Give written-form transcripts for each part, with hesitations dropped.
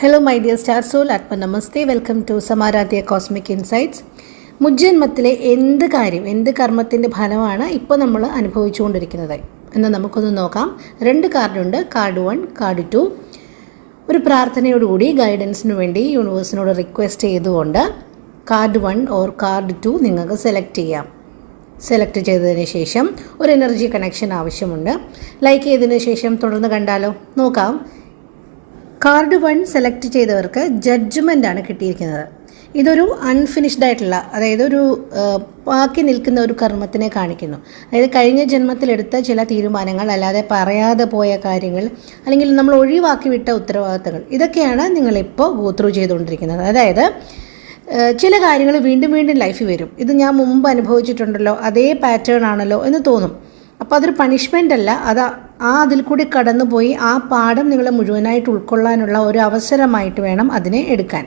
Hello my dear star soul, Atma Namaste, welcome to Samaradhya Cosmic Insights. മുജ്ജന്മത്തിലെ എന്ത് കർമ്മത്തിൻ്റെ ഫലമാണ് ഇപ്പോൾ നമ്മൾ അനുഭവിച്ചുകൊണ്ടിരിക്കുന്നത് എന്ന് നമുക്കൊന്ന് നോക്കാം. 2 കാർഡുണ്ട്, കാർഡ് 1, കാർഡ് 2. ഒരു പ്രാർത്ഥനയോടുകൂടി ഗൈഡൻസിന് വേണ്ടി യൂണിവേഴ്സിനോട് റിക്വസ്റ്റ് ചെയ്തുകൊണ്ട് കാർഡ് 1 ഓർ കാർഡ് 2 നിങ്ങൾക്ക് സെലക്ട് ചെയ്യാം. സെലക്ട് ചെയ്തതിന് ശേഷം ഒരു എനർജി കണക്ഷൻ ആവശ്യമുണ്ട്. ലൈക്ക് ചെയ്തതിന് ശേഷം തുടർന്ന് കണ്ടാലോ, നോക്കാം. കാർഡ് 1 സെലക്ട് ചെയ്തവർക്ക് ജഡ്ജ്മെൻ്റ് ആണ് കിട്ടിയിരിക്കുന്നത്. ഇതൊരു അൺഫിനിഷ്ഡ് ആയിട്ടുള്ള, അതായത് ഒരു ബാക്കി നിൽക്കുന്ന ഒരു കർമ്മത്തിനെ കാണിക്കുന്നു. അതായത് കഴിഞ്ഞ ജന്മത്തിലെടുത്ത ചില തീരുമാനങ്ങൾ, അല്ലാതെ പറയാതെ പോയ കാര്യങ്ങൾ, അല്ലെങ്കിൽ നമ്മൾ ഒഴിവാക്കി വിട്ട ഉത്തരവാദിത്തങ്ങൾ, ഇതൊക്കെയാണ് നിങ്ങളിപ്പോൾ ഗോ ത്രൂ ചെയ്തുകൊണ്ടിരിക്കുന്നത്. അതായത് ചില കാര്യങ്ങൾ വീണ്ടും വീണ്ടും ലൈഫിൽ വരും. ഇത് ഞാൻ മുമ്പ് അനുഭവിച്ചിട്ടുണ്ടല്ലോ, അതേ പാറ്റേൺ ആണല്ലോ എന്ന് തോന്നും. അപ്പോൾ അതൊരു പണിഷ്മെൻ്റ് അല്ല, അത് അതിൽ കൂടി കടന്നുപോയി ആ പാഠം നിങ്ങളെ മുഴുവനായിട്ട് ഉൾക്കൊള്ളാനുള്ള ഒരു അവസരമായിട്ട് വേണം അതിനെ എടുക്കാൻ.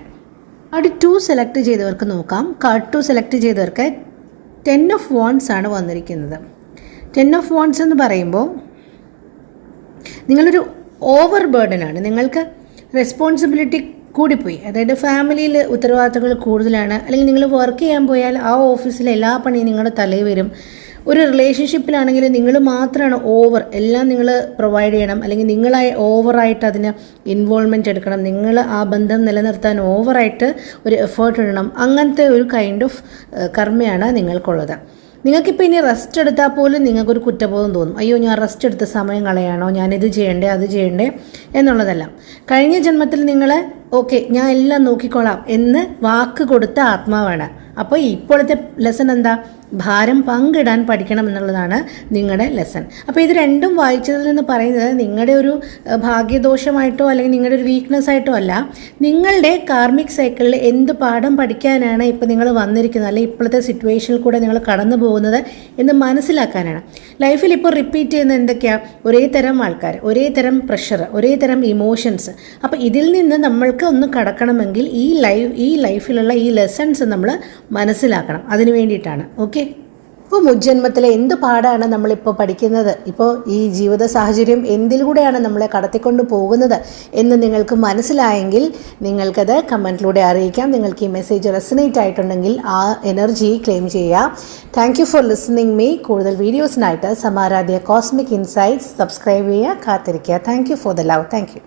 കാർഡ് 2 സെലക്ട് ചെയ്തവർക്ക് നോക്കാം. കാർഡ് 2 സെലക്ട് ചെയ്തവർക്ക് 10 ഓഫ് വാണ്ട്സ് ആണ് വന്നിരിക്കുന്നത്. 10 ഓഫ് വാണ്ട്സ് എന്ന് പറയുമ്പോൾ നിങ്ങളൊരു ഓവർ ബേർഡനാണ്, നിങ്ങൾക്ക് റെസ്പോൺസിബിലിറ്റി കൂടിപ്പോയി. അതായത് ഫാമിലിയിൽ ഉത്തരവാദിത്തങ്ങൾ കൂടുതലാണ്, അല്ലെങ്കിൽ നിങ്ങൾ വർക്ക് ചെയ്യാൻ പോയാൽ ആ ഓഫീസിലെ എല്ലാ പണിയും നിങ്ങളുടെ തലയിൽ വരും. ഒരു റിലേഷൻഷിപ്പിലാണെങ്കിൽ നിങ്ങൾ മാത്രമാണ് എല്ലാം നിങ്ങൾ പ്രൊവൈഡ് ചെയ്യണം, അല്ലെങ്കിൽ നിങ്ങളായി ഓവറായിട്ട് അതിന് ഇൻവോൾവ്മെൻറ്റ് എടുക്കണം, നിങ്ങൾ ആ ബന്ധം നിലനിർത്താൻ ഓവറായിട്ട് ഒരു എഫേർട്ട് ഇടണം. അങ്ങനത്തെ ഒരു കൈൻഡ് ഓഫ് കർമ്മയാണ് നിങ്ങൾക്കുള്ളത്. നിങ്ങൾക്കിപ്പോൾ ഇനി റെസ്റ്റ് എടുത്താൽ പോലും നിങ്ങൾക്കൊരു കുറ്റബോധം തോന്നും. അയ്യോ, ഞാൻ റെസ്റ്റ് എടുത്ത സമയം കളയാണോ, ഞാനിത് ചെയ്യണ്ടേ അത് ചെയ്യണ്ടേ എന്നുള്ളതല്ല. കഴിഞ്ഞ ജന്മത്തിൽ നിങ്ങൾ ഓക്കെ ഞാൻ എല്ലാം നോക്കിക്കോളാം എന്ന് വാക്ക് കൊടുത്ത ആത്മാവാണ്. അപ്പോൾ ഇപ്പോഴത്തെ ലെസൺ എന്താ? ഭാരം പങ്കിടാൻ പഠിക്കണം എന്നുള്ളതാണ് നിങ്ങളുടെ ലെസൺ. അപ്പോൾ ഇത് രണ്ടും വായിച്ചതിൽ നിന്ന് പറയുന്നത് നിങ്ങളുടെ ഒരു ഭാഗ്യദോഷമായിട്ടോ അല്ലെങ്കിൽ നിങ്ങളുടെ ഒരു വീക്ക്നെസ് ആയിട്ടോ അല്ല, നിങ്ങളുടെ കാർമിക് സൈക്കിളിൽ എന്ത് പാഠം പഠിക്കാനാണ് ഇപ്പോൾ നിങ്ങൾ വന്നിരിക്കുന്നത്, അല്ലെങ്കിൽ ഇപ്പോഴത്തെ സിറ്റുവേഷനിൽ കൂടെ നിങ്ങൾ കടന്നു പോകുന്നത് എന്ന് മനസ്സിലാക്കാനാണ്. ലൈഫിൽ ഇപ്പോൾ റിപ്പീറ്റ് ചെയ്യുന്ന എന്തൊക്കെയാണ്? ഒരേ തരം ആൾക്കാർ, ഒരേ തരം പ്രഷർ, ഒരേ തരം ഇമോഷൻസ്. അപ്പോൾ ഇതിൽ നിന്ന് നമ്മൾക്ക് ഒന്ന് കടക്കണമെങ്കിൽ ഈ ലൈഫിലുള്ള ഈ ലെസൺസ് നമ്മൾ മനസ്സിലാക്കണം. അതിന് വേണ്ടിയിട്ടാണ്. ഓക്കെ, ഇപ്പോൾ മുജ്ജന്മത്തിലെ എന്ത് പാഠമാണ് നമ്മളിപ്പോൾ പഠിക്കുന്നത്, ഇപ്പോൾ ഈ ജീവിത സാഹചര്യം എന്തിലൂടെയാണ് നമ്മളെ കടത്തിക്കൊണ്ട് പോകുന്നത് എന്ന് നിങ്ങൾക്ക് മനസ്സിലായെങ്കിൽ നിങ്ങൾക്കത് കമൻറ്റിലൂടെ അറിയിക്കാം. നിങ്ങൾക്ക് ഈ മെസ്സേജ് റെസനേറ്റ് ആയിട്ടുണ്ടെങ്കിൽ ആ എനർജി ക്ലെയിം ചെയ്യുക. Thank you for listening me. കൂടുതൽ വീഡിയോസിനായിട്ട് സമാരാധ്യ കോസ്മിക് ഇൻസൈറ്റ്സ് സബ്സ്ക്രൈബ് ചെയ്യുക, കാത്തിരിക്കുക. Thank you for the love. Thank you.